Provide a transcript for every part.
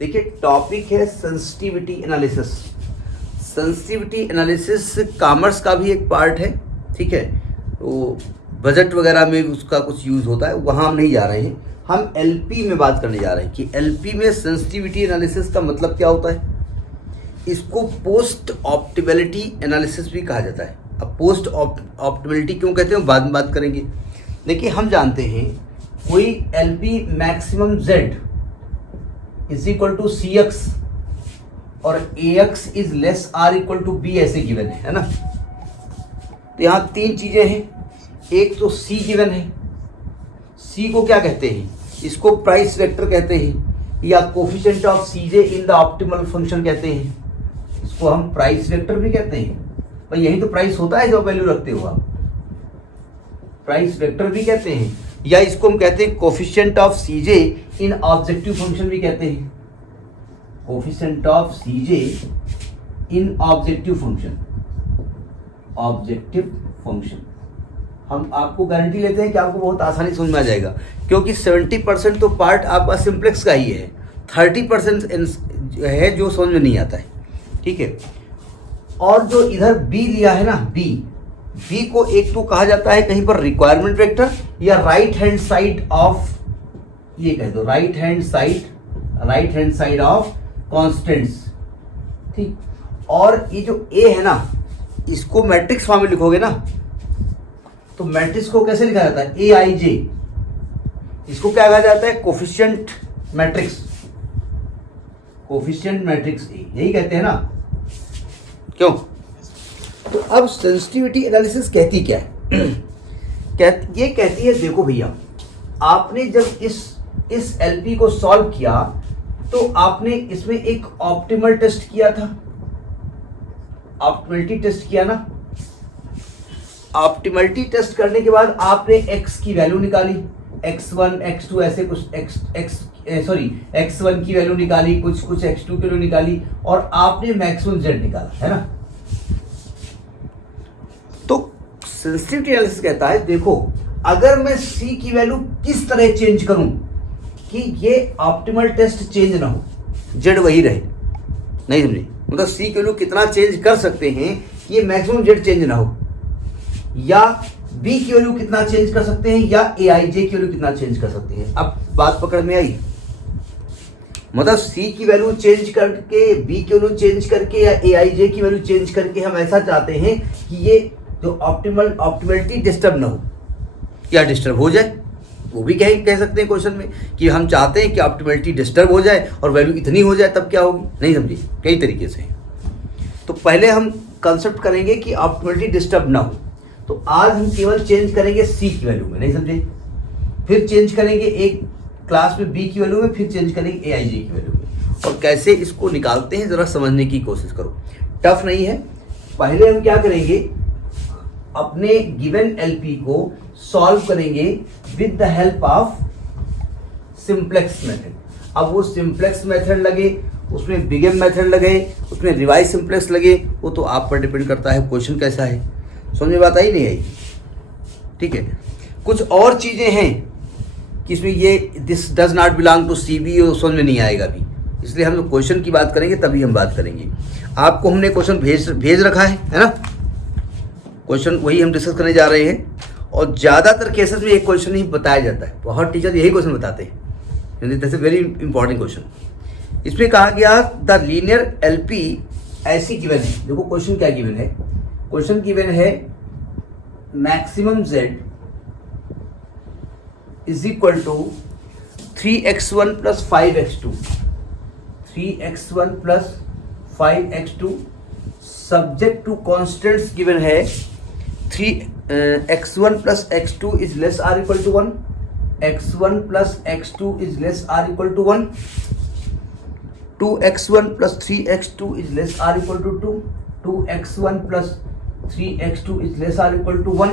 देखिए टॉपिक है sensitivity analysis. Sensitivity analysis commerce का भी एक पार्ट है, ठीक है। तो बजट वगैरह में उसका कुछ यूज़ होता है, वहाँ हम नहीं जा रहे हैं। हम एलपी में बात करने जा रहे हैं कि एलपी में सेंसिटिविटी एनालिसिस का मतलब क्या होता है। इसको पोस्ट ऑप्टिमलिटी एनालिसिस भी कहा जाता है। अब पोस्ट ऑप्टिमलिटी क्यों कहते हैं बाद में बात करेंगे। देखिए हम जानते हैं कोई LP maximum Z is equal to C X और A X is less or equal to B ऐसे गिवन है ना। तो यहाँ तीन चीजें हैं। एक तो सी गिवन है, सी को क्या कहते हैं, इसको प्राइस वेक्टर कहते हैं या coefficient of CJ in the optimal function कहते हैं। इसको हम प्राइस वेक्टर भी कहते हैं, भाई यही तो प्राइस होता है जो वैल्यू रखते हो आप, प्राइस वेक्टर भी कहते हैं। या इसको हम कहते हैं coefficient of CJ in objective function भी कहते हैं, coefficient of CJ in objective function. Objective function हम आपको गारंटी लेते हैं कि आपको बहुत आसानी समझ में आ जाएगा, क्योंकि 70% तो पार्ट आपका सिंप्लेक्स का ही है, 30% है जो समझ में नहीं आता है, ठीक है। और जो इधर बी लिया है ना, बी को एक तो कहा जाता है कहीं पर रिक्वायरमेंट वेक्टर या राइट हैंड साइड ऑफ, ये कह दो right hand side of constants, ठीक। और ये जो ए है ना, इसको मैट्रिक्स फॉर्म में लिखोगे ना, तो मैट्रिक्स को कैसे लिखा जाता है, ए आई जे। इसको क्या कहा जाता है, coefficient matrix, coefficient matrix A, यही कहते हैं ना, क्यों। तो अब सेंसिटिविटी एनालिसिस कहती क्या है ये कहती है, देखो भैया आपने जब इस एलपी को सॉल्व किया तो आपने इसमें एक ऑप्टिमल टेस्ट किया था, ऑप्टिमलिटी टेस्ट किया ना। ऑप्टिमलिटी टेस्ट करने के बाद आपने x की वैल्यू निकाली, x1 x2 ऐसे कुछ x1 की वैल्यू निकाली, कुछ x2 की वैल्यू निकाली और आपने मैक्सिमम z निकाला, है ना। तो सेंसिटिविटी एनालिसिस कहता है देखो अगर मैं c की वैल्यू किस तरह चेंज करूं कि ये ऑप्टिमल टेस्ट चेंज ना हो, z वही रहे, नहीं समझे, मतलब c की वैल्यू कितना चेंज कर सकते हैं कि ये मैक्सिमम z चेंज ना हो, या b की वैल्यू कितना चेंज कर सकते हैं या ए आई जे की वैल्यू कितना चेंज कर सकते हैं। अब बात पकड़ में आई, मतलब c की वैल्यू चेंज करके, b की वैल्यू चेंज करके या ए आई जे की वैल्यू चेंज करके हम ऐसा चाहते हैं कि ये जो ऑप्टिमलिटी डिस्टर्ब ना हो या डिस्टर्ब हो जाए, वो भी कह सकते हैं क्वेश्चन में कि हम चाहते हैं कि ऑप्टिमलिटी डिस्टर्ब हो जाए और वैल्यू इतनी हो जाए, तब क्या होगी, नहीं समझिए, कई तरीके से। तो पहले हम कंसेप्ट करेंगे कि ऑप्टिमलिटी डिस्टर्ब ना हो, तो आज हम केवल चेंज करेंगे सी की वैल्यू में, नहीं समझे, फिर चेंज करेंगे एक क्लास में बी की वैल्यू में, फिर चेंज करेंगे ए आई जे की वैल्यू में। और कैसे इसको निकालते हैं जरा समझने की कोशिश करो, टफ नहीं है। पहले हम क्या करेंगे, अपने गिवन एलपी को सॉल्व करेंगे with the help of simplex method. अब वो सिंप्लेक्स मेथड लगे, उसमें बिगेम मेथड लगे, उसमें रिवाइज सिंप्लेक्स लगे, वो तो आप पर डिपेंड करता है क्वेश्चन कैसा है। समझ में बात आई नहीं आई, ठीक है। कुछ और चीजें हैं कि इसमें ये this does not belong to CB, और समझ में नहीं आएगा भी, इसलिए हम क्वेश्चन की बात करेंगे तभी हम बात करेंगे। आपको हमने क्वेश्चन भेज रखा है ना, क्वेश्चन वही हम डिस्कस करने जा रहे हैं। और ज़्यादातर केसेस में एक क्वेश्चन ही बताया जाता है, बहुत टीचर यही क्वेश्चन बताते हैं, that's a very important question. इसमें कहा गया द लीनियर एलपी ऐसी गिवन है, देखो क्वेश्चन क्या गिवन है, क्वेश्चन गिवन है maximum z is equal to 3x1 plus 5x2, 3x1 plus 5x2 subject to constants given है 3x1 plus x2 is less or equal to 1, x1 plus x2 is less or equal to 1, 2x1 plus 3x2 is less or equal to 2, 2x1 plus 3x2 is less or equal to 1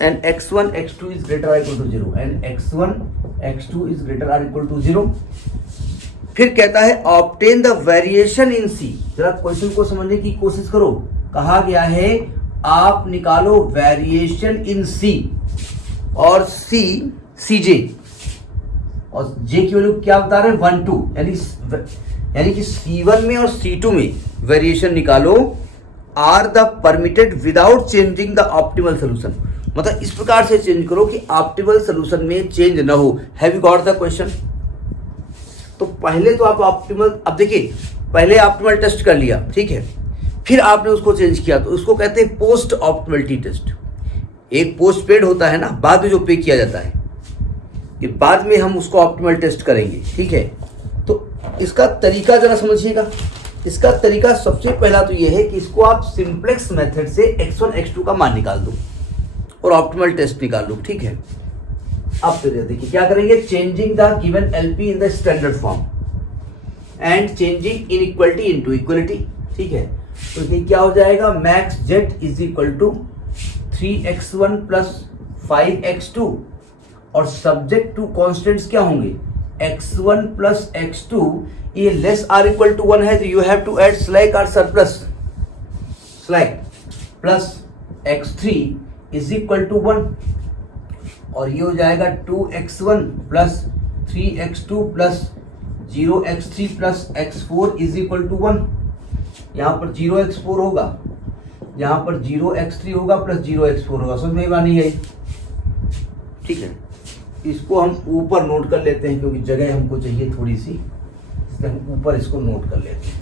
and x1 x2 is greater or equal to 0 and x1 x2 is greater or equal to 0। फिर कहता है obtain the variation in C। जरा question को समझने की कोशिश करो, कहा गया है आप निकालो वेरिएशन इन C और C CJ और जे की वैल्यू क्या बता रहे हैं 1 2, यानी कि C1 में और C2 में वेरिएशन निकालो are the permitted without changing the optimal solution. मतलब इस प्रकार से चेंज करो कि ऑप्टिमल सोल्यूशन में चेंज ना हो। Have you got the question? तो पहले तो आप ऑप्टिमल, अब देखिए पहले ऑप्टिमल टेस्ट कर लिया, ठीक है, फिर आपने उसको चेंज किया तो उसको कहते हैं पोस्ट ऑप्टिमलिटी टेस्ट। एक पोस्ट पेड होता है ना, बाद में जो पे किया जाता है, कि बाद में हम उसको ऑप्टिमल टेस्ट करेंगे, ठीक है। तो इसका तरीका जरा समझिएगा। इसका तरीका सबसे पहला तो ये है कि इसको आप सिंप्लेक्स मेथड से x1 x2 का मान निकाल दो और ऑप्टिमल टेस्ट निकाल लो, ठीक है। अब फिर देखिए क्या करेंगे, changing the given LP in the standard form and changing inequality into equality, ठीक है। तो ये क्या हो जाएगा, max z is equal to 3x1 plus 5x2 और सब्जेक्ट टू कॉन्स्टेंट्स क्या होंगे, x1 प्लस x2, ये लेस आर इक्वल टू 1 है तो you have to add slack और surplus slack plus x3 is equal to 1 और ये हो जाएगा 2x1 plus 3x2 plus 0x3 plus x4 is equal to 1। यहाँ पर 0x4 होगा, यहाँ पर 0x3 होगा प्लस 0x4 होगा। समझ में नहीं आई? ठीक है, इसको हम ऊपर नोट कर लेते हैं क्योंकि जगह हमको चाहिए थोड़ी सी, इसलिए हम ऊपर इसको नोट कर लेते हैं।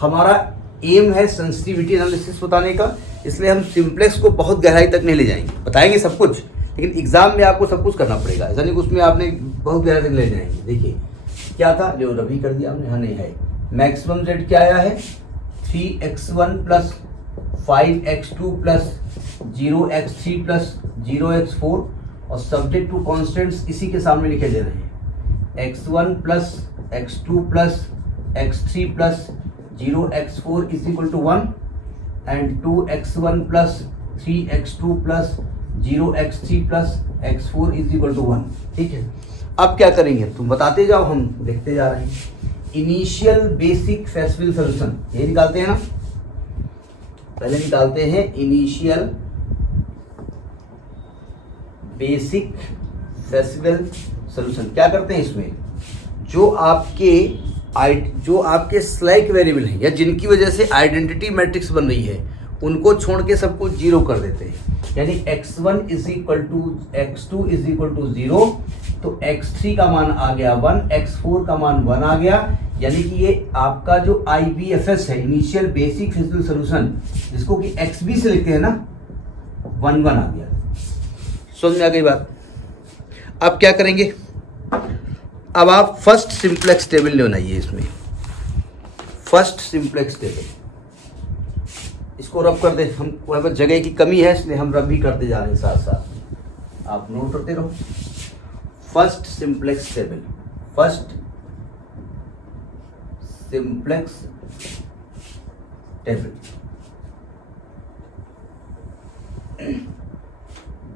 हमारा एम है सेंसिटिविटी एनालिसिस बताने का, इसलिए हम सिंप्लेक्स को बहुत गहराई तक नहीं ले जाएंगे, बताएंगे सब कुछ, लेकिन एग्जाम में आपको सब कुछ करना पड़ेगा। ऐसा नहीं कि उसमें आपने बहुत गहराई तक ले जाएंगे। देखिए क्या था, जो रवि कर दिया हमने, हाँ नहीं है, मैक्सिमम रेट क्या आया है 3x1 plus 5x2 plus 0x3 plus 0x4 और सब्जेक्ट टू कॉन्स्टेंट्स इसी के सामने लिखे दे रहे हैं, x1 plus x2 plus x3 plus 0x4 is equal to 1 and 2x1 plus 3x2 plus 0x3 plus x4 is equal to 1। ठीक है, अब क्या करेंगे, तुम बताते जाओ, हम देखते जा रहे हैं। इनिशियल बेसिक फेसिबल सोल्यूशन ये निकालते हैं ना, पहले निकालते हैं इनिशियल बेसिक फेसिबल सोल्यूशन। क्या करते हैं इसमें, जो आपके स्लैक वेरिएबल हैं या जिनकी वजह से आइडेंटिटी मैट्रिक्स बन रही है उनको छोड़ के सबको जीरो कर देते हैं। यानी x1 is equal to x2 is equal to 0, तो x3 का मान आ गया 1, x4 का मान 1 आ गया। यानी कि ये आपका जो IBFS है, इनिशियल बेसिक फिजिकल सॉल्यूशन, जिसको कि XB से लिखते हैं ना, 1 1 आ गया। समझ में आ गई बात? अब क्या करेंगे, अब आप फर्स्ट सिंप्लेक्स टेबल ले बनाइए। इसमें फर्स्ट सिंप्लेक्स टेबल, इसको रब कर दे। हम वहाँ पर जगह की कमी है इसलिए हम रब भी करते जा रहे हैं साथ साथ, आप नोट करते रहो। First simplex table, first simplex table,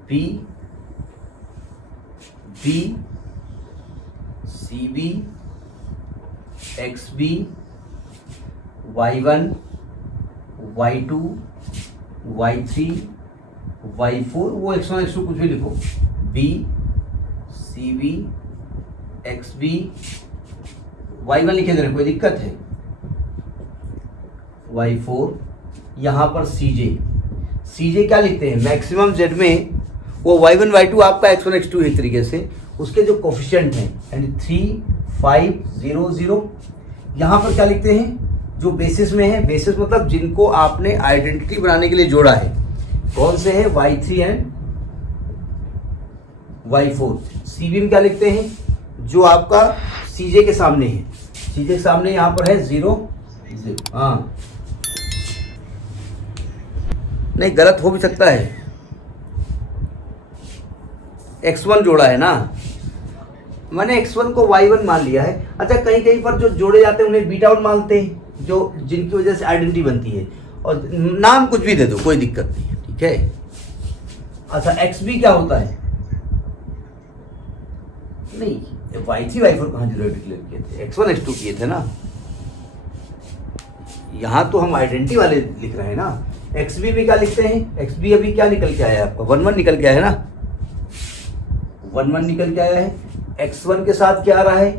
B CB XB Y1 Y2 Y3 Y4, वो x1 x2 कुछ भी लिखो, B CB XB Y1 लिखे दे रहे, कोई दिक्कत है, Y4, यहाँ पर CJ क्या लिखते हैं, मैक्सिमम जेड में वो Y1 Y2 आपका x1 x2 एक तरीके से, उसके जो कोफिशिएंट हैं यानी 3 5 0 0। यहाँ पर क्या लिखते हैं, जो बेसिस में है, बेसिस मतलब जिनको आपने आइडेंटिटी बनाने के लिए जोड़ा है, कौन से है, Y3 एंड Y4। CB में क्या लिखते हैं, जो आपका CJ के सामने है, CJ के सामने यहाँ पर है 0 0। हाँ नहीं, गलत हो भी सकता है, x1 जोड़ा है ना, मैंने x1 को y1 मान लिया है। अच्छा, कहीं कहीं पर जो जोड़े जाते हैं उन्हें बीटा 1 मानते हैं, जो जिनकी वजह से आइडेंटिटी बनती है, और नाम कुछ भी दे दो, कोई दिक्कत नहीं है, ठीक है। अच्छा, xb क्या होता है, नहीं y3 y4 कहाँ जीरो डिक्लेयर किए थे, x1 x2 किए थे ना, यहाँ तो हम आइडेंटिटी वाले लिख रहे हैं ना। xb भी क्या लिखते हैं, xb अभी क्या निकल के आया है आपका, 1 1 निकल के आया है ना, 1 1 निकल के आया है, x1 के साथ क्या आ रहा है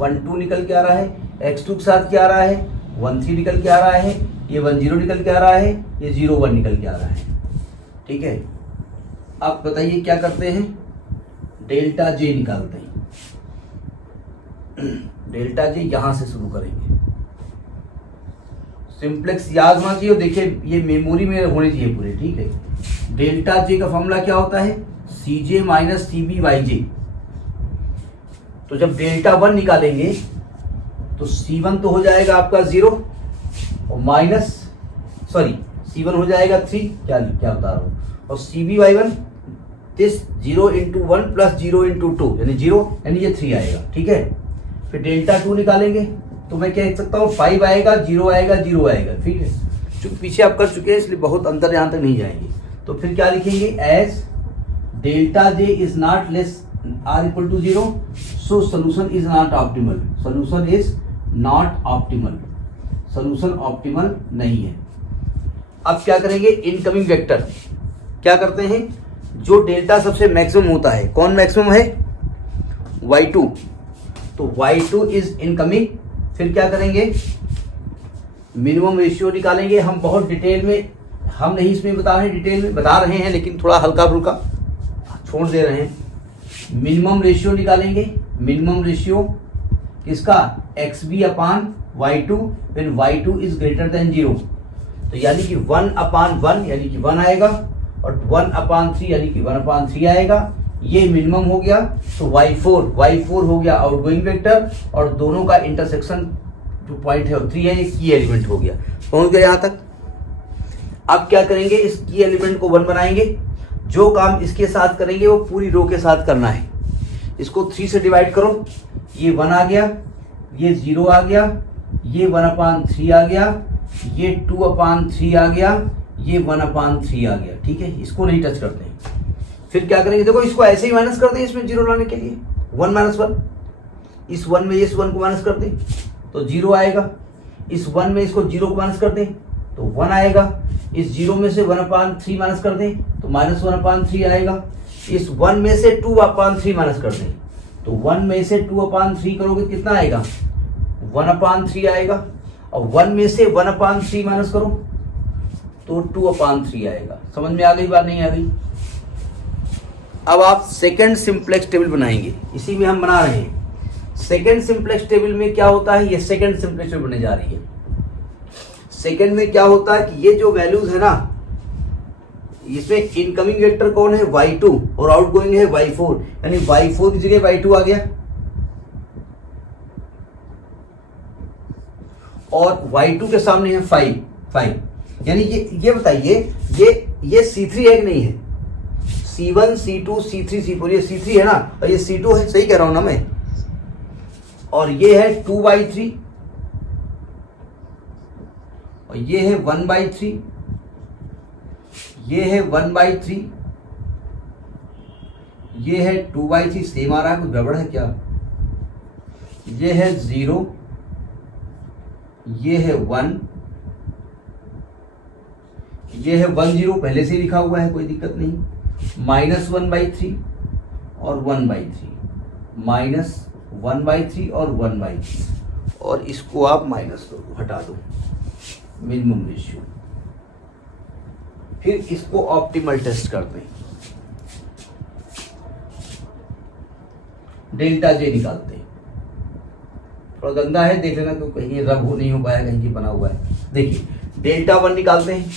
1 2 निकल के आ रहा है, x2 के साथ क्या आ रहा है 1 3 निकल के आ रहा है, ये 1 0 निकल के आ रहा है, ये 0 1 निकल के आ रहा है। ठीक है, अब बताइए क्या करते हैं, डेल्टा जे निकालते हैं। डेल्टा जे यहां से शुरू करेंगे, सिंप्लेक्स याद होना चाहिए और देखिए ये मेमोरी में होने चाहिए पूरे। ठीक है, डेल्टा जे का फॉर्मूला क्या होता है सी जे माइनस सी बी वाई जे। तो जब डेल्टा 1 निकालेंगे तो C1 तो हो जाएगा आपका 0 और माइनस C1 हो जाएगा 3, क्या बता रहा हूं, और CB/1 this 0 into 1 plus 0 into 2 यानी 0 यानी ये 3 आएगा। ठीक है, फिर डेल्टा 2 निकालेंगे तो मैं कह सकता हूँ 5 आएगा, 0 आएगा, 0 आएगा। ठीक है, चूंकि पीछे आप कर चुके हैं इसलिए बहुत अंदर यहाँ तक नहीं जाएंगे। तो फिर क्या लिखेंगे, as delta j is not less or equal to 0 so solution is not optimal. Solution is not optimal, solution optimal नहीं है। अब क्या करेंगे, इनकमिंग वेक्टर क्या करते हैं, जो डेल्टा सबसे मैक्सिमम होता है, कौन मैक्सिमम है y2, तो y2 इज इनकमिंग। फिर क्या करेंगे, मिनिमम रेशियो निकालेंगे। हम बहुत डिटेल में हम नहीं इसमें बता रहे हैं, डिटेल में बता रहे हैं लेकिन थोड़ा हल्का फुल्का छोड़ दे रहे हैं। मिनिमम रेशियो निकालेंगे, मिनिमम रेशियो किसका, xb/y2 when y2 is greater than 0। तो यानी कि 1/1 यानी कि 1 आएगा और 1/3 यानी कि 1/3 आएगा। ये मिनिमम हो गया। तो y4 हो गया आउटगोइंग वेक्टर और दोनों का इंटरसेक्शन जो पॉइंट है वो 3 है, ये की एलिमेंट हो गया। पहुंच गए यहां तक। अब क्या करेंगे, इस की एलिमेंट को 1 बनाएंगे। जो काम इसके साथ करेंगे वो पूरी रो के साथ करना है। इसको 3 से डिवाइड करो, ये 1 आ गया, ये 0 आ गया, ये 1/3 आ गया, ये 2/3 आ गया, ये 1/3 आ गया। ठीक है, इसको नहीं टच करते हैं। फिर क्या करेंगे, देखो इसको ऐसे ही माइनस कर दें, इसमें 0 लाने के लिए 1 - 1, इस 1 में इस 1 को माइनस कर दें तो 0 आएगा। इस 1 में इसको 0 को माइनस कर दें तो 1 आएगा। इस 0 में से 1/3 माइनस कर दें तो -1/3 आएगा। इस 1 में से 2/3 माइनस कर दें तो 1 में से 2/3 करोगे कितना आएगा, 1/3 आएगा। और 1 में से 1/3 माइनस करो तो 2/3 आएगा। समझ में आ गई बात, नहीं आ गई? अब आप सेकंड सिंप्लेक्स टेबल बनाएंगे, इसी में हम बना रहे हैं। सेकंड सिंप्लेक्स टेबल में क्या होता है, ये सेकंड सिंप्लेक्स टेबल बनने जा रही है। सेकंड में क्या होता है कि ये जो वैल्यूज है ना, इसमें इनकमिंग वेक्टर कौन है, y2 और आउटगोइंग है y4, यानी y4 की जगह y2 आ गया और y2 के सामने है 5। यानी ये बताइए ये C3 है कि नहीं है, C1 C2 C3 C4, ये C3 है ना और ये C2 है, सही कह रहा हूं ना मैं। और ये है 2/3 और ये है 1/3, ये है 1/3, ये है 2/3। सेम आ रहा है, कुछ गड़बड़ है क्या? ये है 0, ये है 1, ये है 1 0 पहले से लिखा हुआ है, कोई दिक्कत नहीं। -1/3 और 1/3, -1/3 और 1/3, और इसको आप माइनस करो, हटा दो मिनिमम रेशियो। फिर इसको ऑप्टिमल टेस्ट करते हैं, डेल्टा जे निकालते हैं। थोड़ा गंदा है, देख लेना क्योंकि कहीं रब हो नहीं हो पाया, कहीं की बना हुआ है। देखिए डेल्टा 1 निकालते हैं,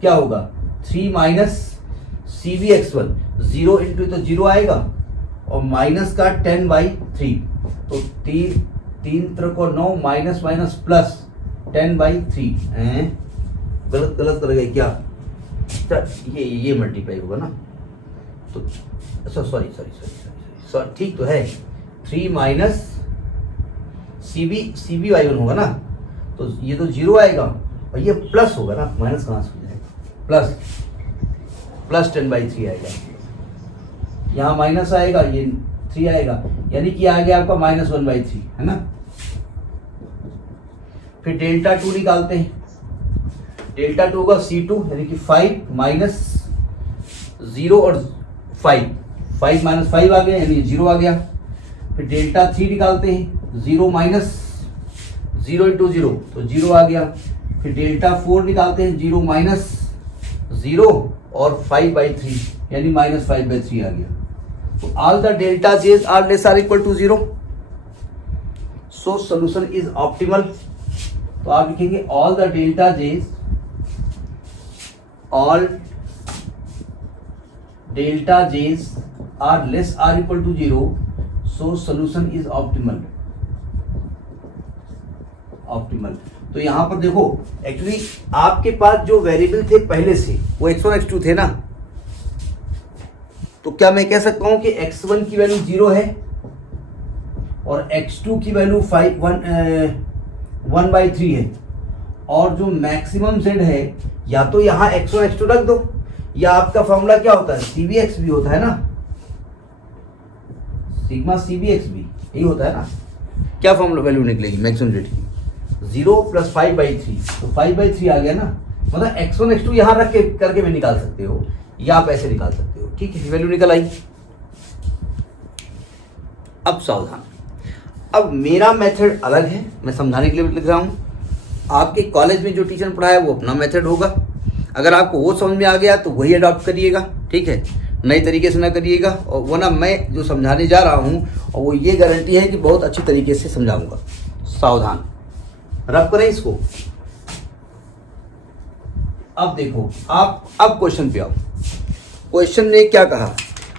क्या होगा 3 माइनस CBx1, 0 इंटू तो 0 आएगा और माइनस का 10/3, तो 3 को 9 माइनस प्लस 10/3। गलत कर गए क्या, ये मल्टीप्लाई होगा ना, तो सॉरी ठीक तो है। 3 माइनस CBy1 होगा ना, तो ये तो 0 आएगा और ये प्लस होगा ना, माइनस कहाँ से हो जाएगा, प्लस 10/3 आएगा। यहाँ माइनस आएगा, ये 3 आएगा, यानी कि आ गया आपका -1/3, है ना। फिर डेल्टा 2 निकालते हैं। डेल्टा 2 होगा C2 यानी कि 5 माइनस 0 और 5, 5 माइनस 5 आ गया यानी 0 आ गया। फिर डेल्टा 3 निकालते हैं, 0 माइनस 0 इंटू 0 तो 0 आ गया। फिर डेल्टा 4 निकालते हैं, 0 माइनस 0 और 5/3 यानी -5/3 आ गया। तो all the delta j's are less or equal to 0, so solution is optimal. तो आप लिखेंगे all the delta j's, all delta j's are less or equal to 0, so solution is optimal. Optimal तो यहां पर देखो, एक्चुअली आपके पास जो variable थे पहले से वो x1 x2 थे ना, तो क्या मैं कह सकता हूं कि x1 की वैल्यू 0 है और x2 की वैल्यू 1/3 है, और जो मैक्सिमम z है या तो यहां x1 x2 रख दो, या आपका फॉर्मूला क्या होता है, CBX भी होता है ना, सिग्मा CBX भी यही होता है ना। क्या फॉर्मूला वैल्यू निकलेगी मैक्सिमम z की, 0 + 5/3, तो 5/3 आ गया ना। मतलब x1 x2 यहां रख के करके भी निकाल सकते हो, या आप ऐसे निकाल सकते हो। ठीक है, वैल्यू निकल आई। अब सावधान, अब मेरा मेथड अलग है, मैं समझाने के लिए लिख रहा हूं। आपके कॉलेज में जो टीचर ने पढ़ाया वो अपना मेथड होगा, अगर आपको वो समझ में आ गया तो वही अडॉप्ट करिएगा। ठीक है, नए तरीके से ना करिएगा, और वरना मैं जो समझाने जा रहा हूं और वो ये गारंटी है कि बहुत अच्छी तरीके से समझाऊंगा। सावधान, रब करें इसको। अब देखो, आप अब क्वेश्चन पे आओ। क्वेश्चन ने क्या कहा,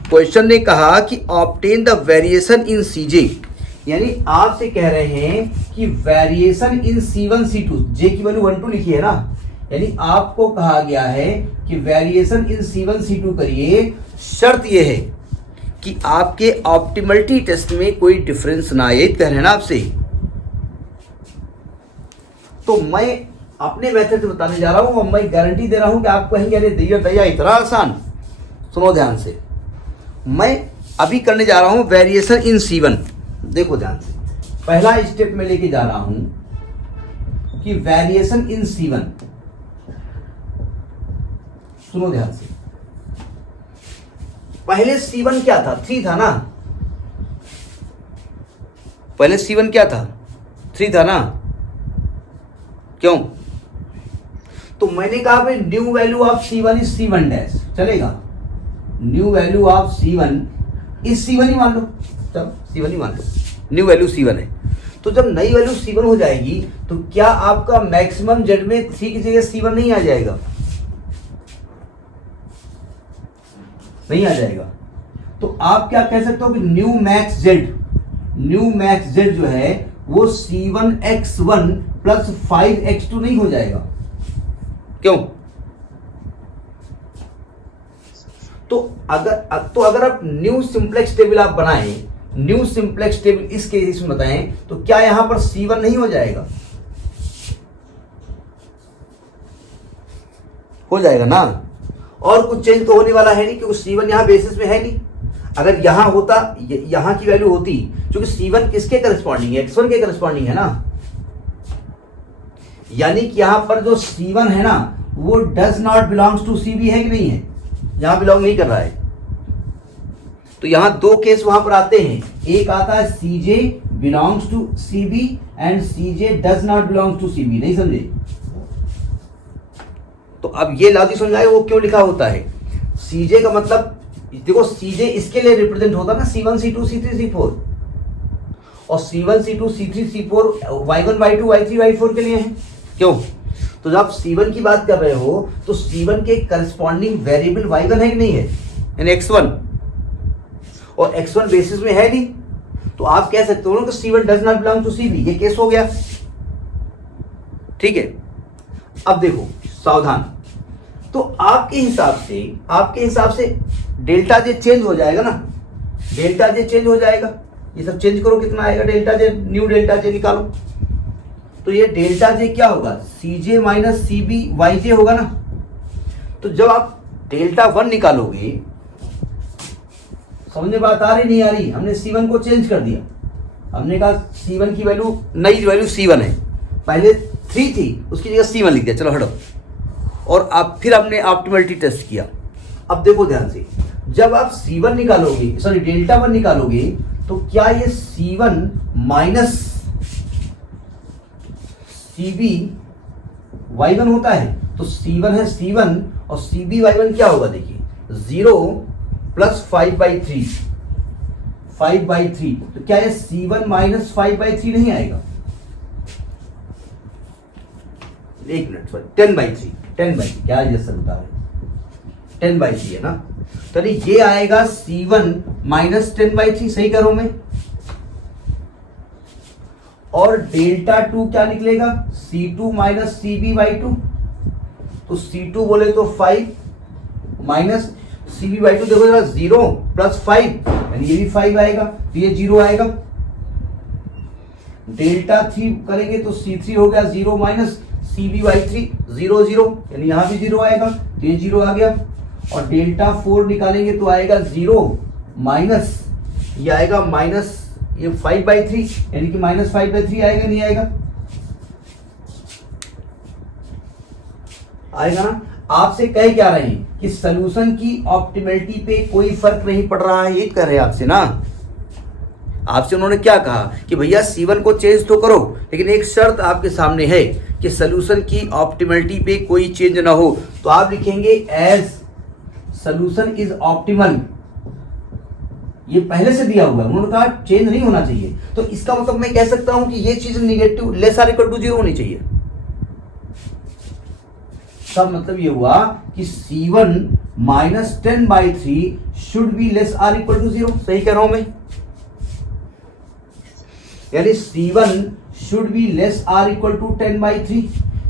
क्वेश्चन ने कहा कि ऑब्टेन द वेरिएशन इन सीजे, यानी आपसे कह रहे हैं कि वेरिएशन इन C1 C2, जे की वैल्यू 1 2 लिखी है ना, यानी आपको कहा गया है कि वेरिएशन इन C1 C2 करिए। शर्त यह है कि आपके ऑप्टिमलिटी टेस्ट में कोई डिफरेंस ना आए, कह रहे हैं ना आपसे। तो मैं अपने मेथड से बताने जा रहा हूं और मैं गारंटी दे रहा हूं कि आप कहेंगे अरे दैया इतना आसान। सुनो ध्यान से, मैं अभी करने जा रहा हूं वेरिएशन इन C1। देखो ध्यान से, पहला स्टेप में लेके जा रहा हूं कि वेरिएशन इन C1। सुनो ध्यान से, पहले C1 क्या था, 3 था ना, पहले C1 क्या था, 3 था ना, क्यों? तो मैंने कहा भाई new value of C1 is C1 dash, चलेगा। New value of C1 is C1 ही मान लो, चलो C1 ही मान लो, न्यू वैल्यू C1 है। तो जब नई वैल्यू C1 हो जाएगी तो क्या आपका मैक्सिमम Z में 3 की जगह C1 नहीं आ जाएगा? नहीं आ जाएगा। तो आप क्या कह सकते हो कि न्यू मैक्स Z जो है वो C1x1 + 5x2 नहीं हो जाएगा, क्यों? तो अगर आप न्यू सिंप्लेक्स टेबल आप बनाएं, न्यू सिंप्लेक्स टेबल इस केस में बताएं, तो क्या यहां पर C1 नहीं हो जाएगा? हो जाएगा ना। और कुछ चेंज तो होने वाला है नहीं, क्योंकि C1 यहां बेसिस में है नहीं। अगर यहां होता, यहां की वैल्यू होती, क्योंकि C1 किसके करस्पॉन्डिंग है, x1 के करस्पॉन्डिंग है ना, यानी कि यहां पर जो C1 है ना वो does not belongs to CB है कि नहीं है, यहां बिलोंग नहीं कर रहा है। तो यहां दो केस वहां पर आते हैं, एक आता है CJ belongs to CB and CJ does not belongs to CB, नहीं समझे? तो अब ये लॉजिक समझाए वो क्यों लिखा होता है। CJ का मतलब देखो, CJ इसके लिए रिप्रेजेंट होता है ना, C1 C2 C3 C4, और C1 C2 C3 C4 Y1 Y2 Y3 Y4 के लिए है, क्यों? तो जब आप C1 की बात कर रहे हो तो C1 के करस्पॉन्डिंग वेरिएबल Y1 है कि नहीं है, यानी X1, और X1 बेसिस में है नहीं, तो आप कह सकते हो ना कि C1 does not belong to CB, ये केस हो गया। ठीक है, अब देखो सावधान, तो आपके हिसाब से डेल्टा जे चेंज हो जाएगा ना, डेल्टा जे चेंज हो जाएगा। ये सब चेंज करो, कितना आएगा delta J, new delta J निकालो। तो ये डेल्टा जे क्या होगा, CJ माइनस CB YJ होगा ना। तो जब आप डेल्टा 1 निकालोगे, समझने बात आ रही नहीं आ रही, हमने C1 को चेंज कर दिया, हमने कहा C1 की वैल्यू, नई वैल्यू C1 है, पहले 3 थी उसकी जगह C1 लिख दिया, चलो हटो, और अब फिर हमने ऑप्टिमलिटी टेस्ट किया। अब देखो ध्यान से, जब आप C1 निकालोगे, सॉरी डेल्टा 1 निकालोगे, तो क्या ये C1 माइनस CB Y1 होता है? तो C1 है C1 और CB Y1 क्या होगा? देखिए 0 प्लस 5/3, 5/3, तो क्या ये C1 माइनस 5/3 नहीं आएगा? एक मिनट, सॉरी 10/3, 10/3 क्या ये सर बता रहे, 10/3 है ना? तो ये आएगा C1 माइनस 10/3, सही करो मैं। और डेल्टा 2 क्या निकलेगा? C2 माइनस CB/2, तो C2 बोले तो 5 माइनस CB/2, देखो जरा 0 प्लस 5, यानी ये भी 5 आएगा, तो ये 0 आएगा। डेल्टा 3 करेंगे तो C3 हो गया 0 माइनस CB/3, 0 0, यानी यहां भी 0 आएगा, तो ये 0 आ गया। और डेल्टा 4 निकालेंगे तो आएगा 0 माइनस, ये आएगा माइनस ये 5/3, यानी कि माइनस 5/3 आएगा, नहीं आएगा? आएगा ना? आपसे कह क्या रहे हैं कि सॉल्यूशन की ऑप्टिमलिटी पे कोई फर्क नहीं पड़ रहा है, ये कह रहे हैं आपसे ना। आपसे उन्होंने क्या कहा कि भैया C1 को चेंज तो करो, लेकिन एक शर्त आपके सामने है कि सॉल्यूशन की ऑप्टिमलिटी पे कोई चेंज ना हो। तो आप लिखेंगे एज सॉल्यूशन इज ऑप्टिमल, ये पहले से दिया हुआ है, उन्होंने कहा चेंज नहीं होना चाहिए। तो इसका मतलब मैं कह सकता हूं कि ये चीज negative less or equal to 0 होनी चाहिए। सब मतलब ये हुआ कि C1 minus 10/3 should be less or equal to 0, सही कह रहा हूं मैं? यानी C1 should be less or equal to 10/3,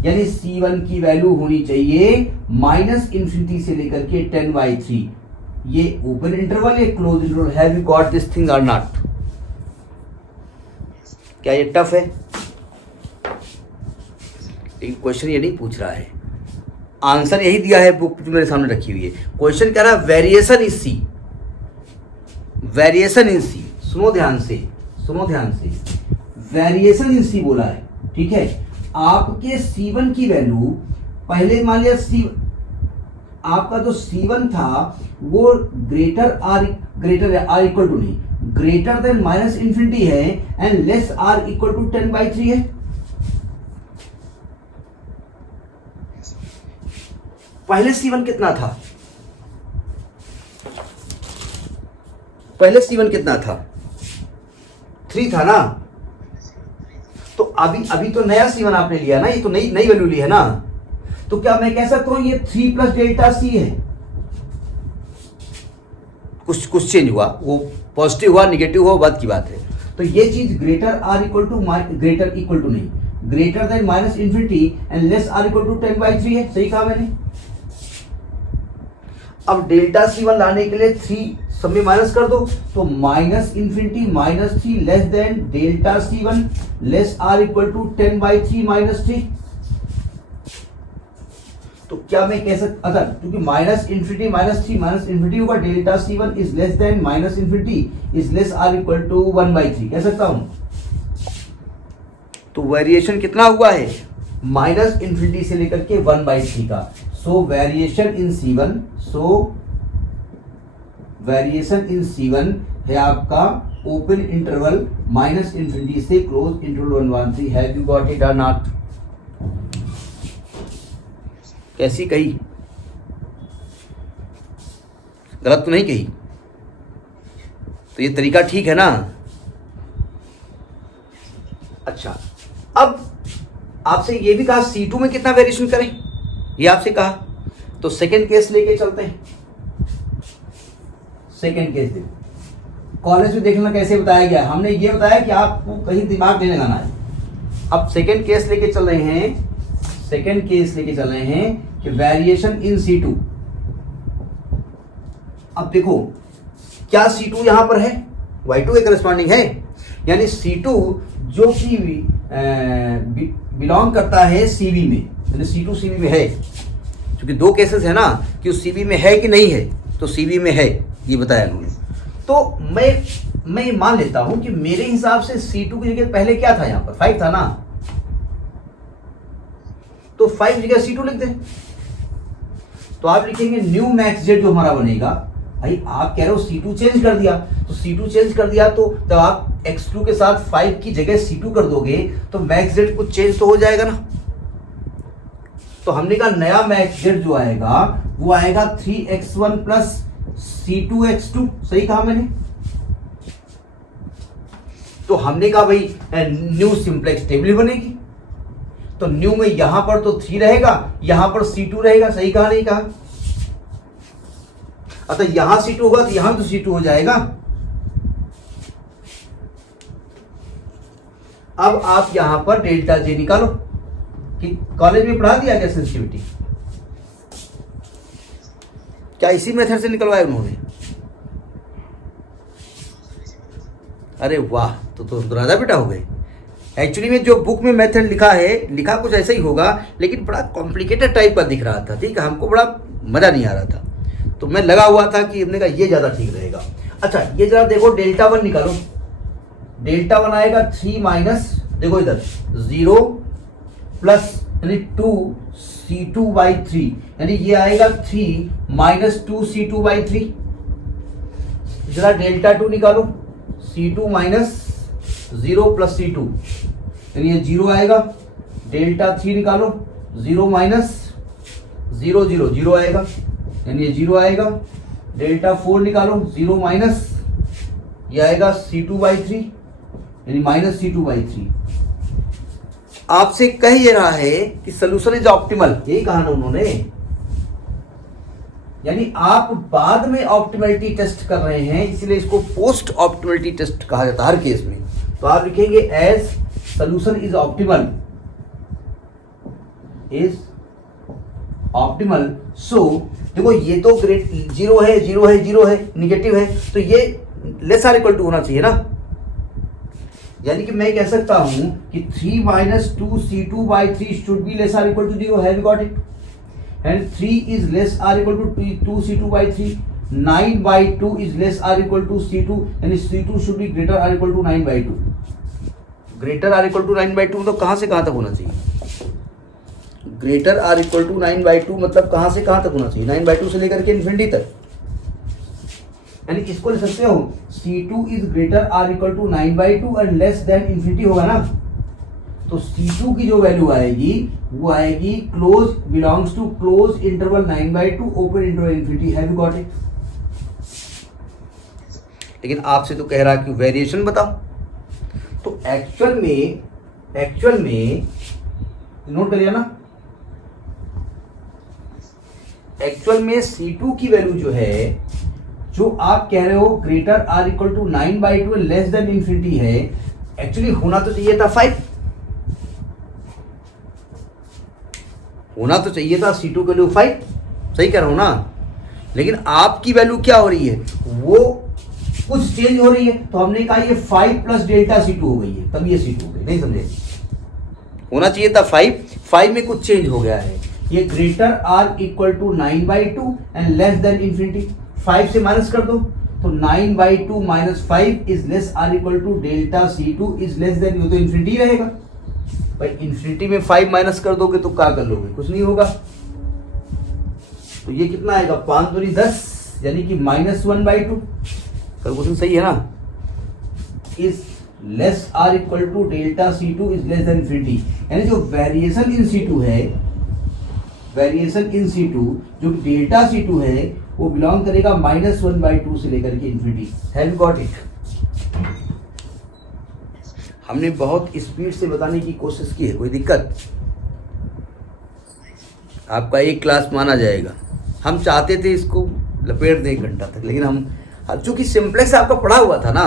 यानी C1 की वैल्यू होनी चाहिए माइनस इंफिनिटी से लेकर के 10/3। ये ओपन इंटरवल या close interval? Have you got this thing और नॉट? क्या ये टफ है? लेकिन क्वेश्चन ये नहीं पूछ रहा है, आंसर यही दिया है, बुक जो मेरे सामने रखी हुई है। क्वेश्चन कह रहा है variation in C, variation in सी, सुनो ध्यान से, सुनो ध्यान से, वेरिएशन इन सी बोला है, ठीक है? आपके C1 की वैल्यू पहले मान लिया आपका जो C1 था वो ग्रेटर आर इक्वल टू नहीं, ग्रेटर देन माइनस इंफिनिटी है and less or equal to 10/3 है। पहले C1 कितना था? पहले C1 कितना था? 3 था ना? तो अभी तो नया C1 आपने लिया ना, ये तो नई वैल्यू ली है ना। तो क्या मैं कह सकता हूं ये 3 प्लस डेल्टा C है? कुछ चेंज हुआ, वो पॉजिटिव हुआ निगेटिव हुआ बात की बात है। तो ये चीज ग्रेटर आर इक्वल टू नहीं, greater than minus infinity and less or equal to 10/3 है, सही कहा मैंने? अब डेल्टा C1 लाने के लिए 3 सब में माइनस कर दो, तो minus infinity minus 3 less than delta C1 less or equal to 10/3 minus 3। तो क्या मैं कह सकता, अगर क्योंकि minus infinity minus 3 minus infinity होगा, delta C1 is less than minus infinity is less or equal to 1/3 कह सकता हूं। तो वेरिएशन कितना हुआ है? माइनस इंफिनिटी से लेकर के 1/3 का। सो वेरिएशन इन C1 है आपका ओपन इंटरवल माइनस इंफिनिटी से close interval 1/3। Have you got it और नॉट? कैसी कही? गलत तो नहीं कही? तो ये तरीका ठीक है ना? अच्छा, अब आपसे ये भी कहा C2 में कितना वेरिएशन करें, ये आपसे कहा। तो सेकेंड केस लेके चलते हैं। सेकेंड केस देखो, कॉलेज में देखना कैसे बताया गया। हमने ये बताया कि आपको कहीं दिमाग देने लगाना है। अब सेकेंड केस लेके चल रहे हैं, कि वेरिएशन इन C2। अब देखो क्या C2 यहां पर है, Y2 के करस्पॉन्डिंग है, यानी C2 जो कि बिलोंग करता है CV में, यानी C2 CV में है। क्योंकि दो केसेस है ना, कि उस CV में है कि नहीं है, तो CV में है ये बताया उन्होंने। तो मैं मान लेता हूं कि मेरे हिसाब से C2 की जगह पहले क्या था, यहां पर 5 था ना, तो 5 जगह C2 लिख दें। तो आप लिखेंगे न्यू मैक्स जेड जो हमारा बनेगा भाई आप कह रहे हो C2 चेंज कर दिया, तो C2 चेंज कर दिया तो जब आप x2 के साथ 5 की जगह C2 कर दोगे तो मैक्स जेड कुछ चेंज तो हो जाएगा ना। तो हमने कहा नया मैक्स जेड जो आएगा वो आएगा 3x1 प्लस C2x2, सही कहा मैंने। तो हमने कहा भाई न्यू सिंप्लेक्स टेबल बनेगी, तो न्यू में यहां पर तो 3 रहेगा, यहां पर C2 रहेगा, सही कहा नहीं कहा। अतः यहां C2 होगा तो यहां तो C2 हो जाएगा। अब आप यहां पर डेल्टा जे निकालो, कि कॉलेज में पढ़ा दिया क्या सेंसिटिविटी, क्या इसी मेथड से निकलवाया उन्होंने? अरे वाह, तो राजा बेटा हो गए। एक्चुअली में जो बुक में मेथड लिखा है, लिखा कुछ ऐसा ही होगा, लेकिन बड़ा कॉम्प्लिकेटेड टाइप का दिख रहा था, ठीक है, हमको बड़ा मजा नहीं आ रहा था, तो मैं लगा हुआ था कि हमने कहा ये ज्यादा ठीक रहेगा। अच्छा ये जरा देखो डेल्टा 1 निकालो, डेल्टा 1 आएगा 3 माइनस, देखो इधर 0 प्लस यानी 2C2/3, यानी ये आएगा 3 माइनस 2C2/3। जरा डेल्टा 2 निकालो, C2 माइनस 0 प्लस C2, यानी ये 0 आएगा। डेल्टा 3 निकालो, 0 माइनस 0 0 0 आएगा, यानी ये 0 आएगा। डेल्टा 4 निकालो, 0 माइनस ये आएगा C2/3, यानी माइनस C2/3। आपसे कह ये रहा है कि सोल्यूशन इज ऑप्टिमल, यही कहा ना उन्होंने, यानी आप बाद में ऑप्टिमलिटी टेस्ट कर रहे हैं, इसलिए इसको पोस्ट ऑप्टिमलिटी टेस्ट कहा जाता है हर केस में। तो आप लिखेंगे as solution is optimal, is optimal. So देखो ये तो ग्रेट 0 है, 0 है, 0 है, निगेटिव है, तो ये लेस आर इक्वल टू होना चाहिए ना। यानी कि मैं कह सकता हूं कि 3 minus 2C2/3 should be less or equal to 0, have you got it? And 3 is less or equal to 2C2/3, 9/2 is less or equal to C2, यानी C2 should be greater or equal to 9/2। Greater or equal to 9/2 मतलब कहां से कहां तक होना चाहिए? Greater or equal to 9/2 मतलब कहां से कहां तक होना चाहिए? 9/2 से लेकर के इन्फिनिटी तक, यानी इसको लिख सकते हो C2 is greater or equal to 9/2 and less than infinity होगा ना। तो C2 की जो वैल्यू आएगी वो आएगी close belongs to close interval 9/2 open interval infinity, have you got it? लेकिन आपसे तो कह रहा कि वेरिएशन बताओ। तो एक्चुअल में नोट कर लिया ना, एक्चुअल में C2 की वैल्यू जो है, जो आप कह रहे हो greater or equal to 9/2 less than infinity है, एक्चुअली होना तो चाहिए था 5, होना तो चाहिए था C2 की वैल्यू 5, सही कह रहा हूं ना। लेकिन आपकी वैल्यू क्या हो रही है, वो कुछ चेंज हो रही है, तो हमने कहा ये 5 प्लस डेल्टा C2 हो गई है, तब ये C2 हो गई, नहीं समझे? होना चाहिए था 5 में कुछ चेंज हो गया है। ये greater or equal to 9/2 and less than infinity, 5 से माइनस कर दो, तो 9/2 minus 5 is less or equal to delta C2 is less than, ये तो इन्फिनिटी रहेगा भाई। इन्फिनिटी में 5 माइनस कर दोगे तो क्या कर लोगे, कुछ नहीं होगा। तो ये कितना आएगा, 5 दूनी 10, यानी कि -1/2। कैलकुलेशन सही है ना? Is less or equal to delta C2 is less than infinity, यानी जो वेरिएशन इन C2 है, वेरिएशन इन C2 जो डेल्टा C2 है वो बिलोंग करेगा -1/2 से लेकर के infinity, have you got it? हमने बहुत स्पीड से बताने की कोशिश की है, कोई दिक्कत? आपका एक क्लास माना जाएगा। हम चाहते थे इसको लपेट दें 1 घंटा तक, लेकिन हम चूंकि सिंप्लेक्स आपका पढ़ा हुआ था ना,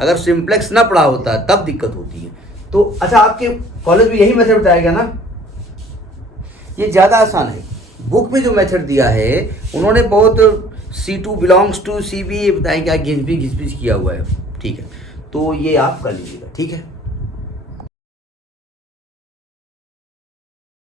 अगर सिंप्लेक्स ना पढ़ा होता तब दिक्कत होती है। तो अच्छा आपके कॉलेज में यही मेथड बताया गया ना, ये ज़्यादा आसान है। बुक में जो मेथड दिया है उन्होंने बहुत C2 बिलोंग्स टू CB बताया, क्या घिस भी किया हुआ है, ठीक है? तो ये आप कर लीजिएगा, ठीक है?